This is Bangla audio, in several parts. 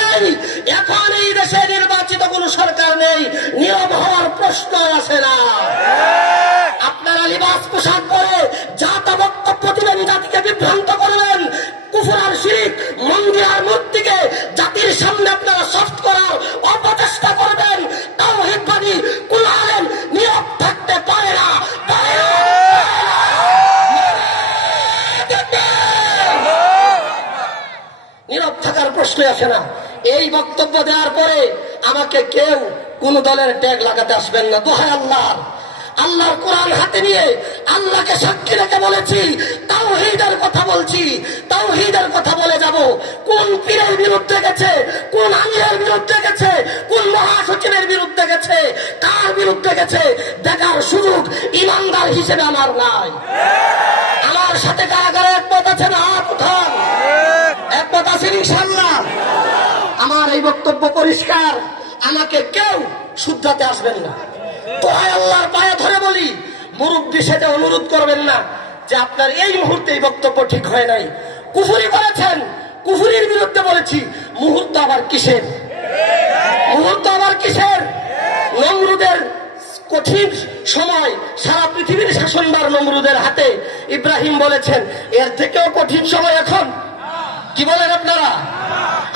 নেই এখন এই দেশে নির্বাচিত কোন সরকার নেই। নিয়ম হওয়ার প্রশ্ন আসে না। আপনারা লিবাস পোশাক করে যা তা বক্তব্য জাতিকে বিভ্রান্ত করবেন। কুফুরার শিখ মন্দিরার প্রশ্ন আসে না। এই বক্তব্য দেওয়ার পরে আমাকে কেউ কোন দলের ট্যাগ লাগাতে আসবেন না। দোহায় আল্লাহ। আল্লাহর কোরআন হাতে নিয়ে আল্লাহকে সাক্ষী রেখে বলেছি তাও কথা বলছি তাও কথা বলে যাব। কোন পীরের বিরুদ্ধে গেছে, কোন আমিরের বিরুদ্ধে গেছে, কোন মহাসচিবের বিরুদ্ধে গেছে, কার বিরুদ্ধে গেছে, দেখার সুযোগ ইমানদার হিসেবে আমার নাই। আমার সাথে কারা আছেন ইনশাল্লাহ আমার এই বক্তব্য পরিষ্কার। আমাকে কেউ শুদ্ধাতে আসবেন না। দোহাই আল্লাহর পায়ে ধরে বলি, মুরব্বী সেটা অনুরোধ করবেন না যে আপনার এই মুহূর্তে এই বক্তব্য ঠিক হয় নাই। কুফুরি করেছেন, কুফুরির বিরুদ্ধে বলেছি, মুহূর্ত আবার কিসের? মুহূর্ত আবার কিসের? নমরুদের কঠিন সময়, সারা পৃথিবীর শাসনবার নমরুদের হাতে ইব্রাহিম বলেছেন, এর থেকেও কঠিন সময় এখন কি বলেন আপনারা?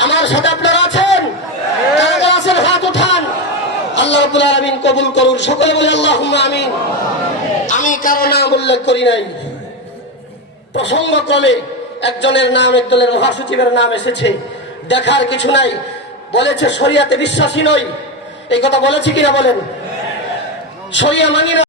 আমার সাথে আপনারা আছেন? আছেন? হাত উঠান। আল্লাহ আলামিন কবুল করুন। সকলে বলে আল্লাহ আমিন। আমি কারও নাম উল্লেখ করি নাই। প্রসঙ্গক্রমে একজনের নাম একজনের মহাসচিবের নাম এসেছে। দেখার কিছু নাই। বলেছে, শরিয়াতে বিশ্বাসী নই। এই কথা বলেছি কিনা বলেন? শরিয়া মানি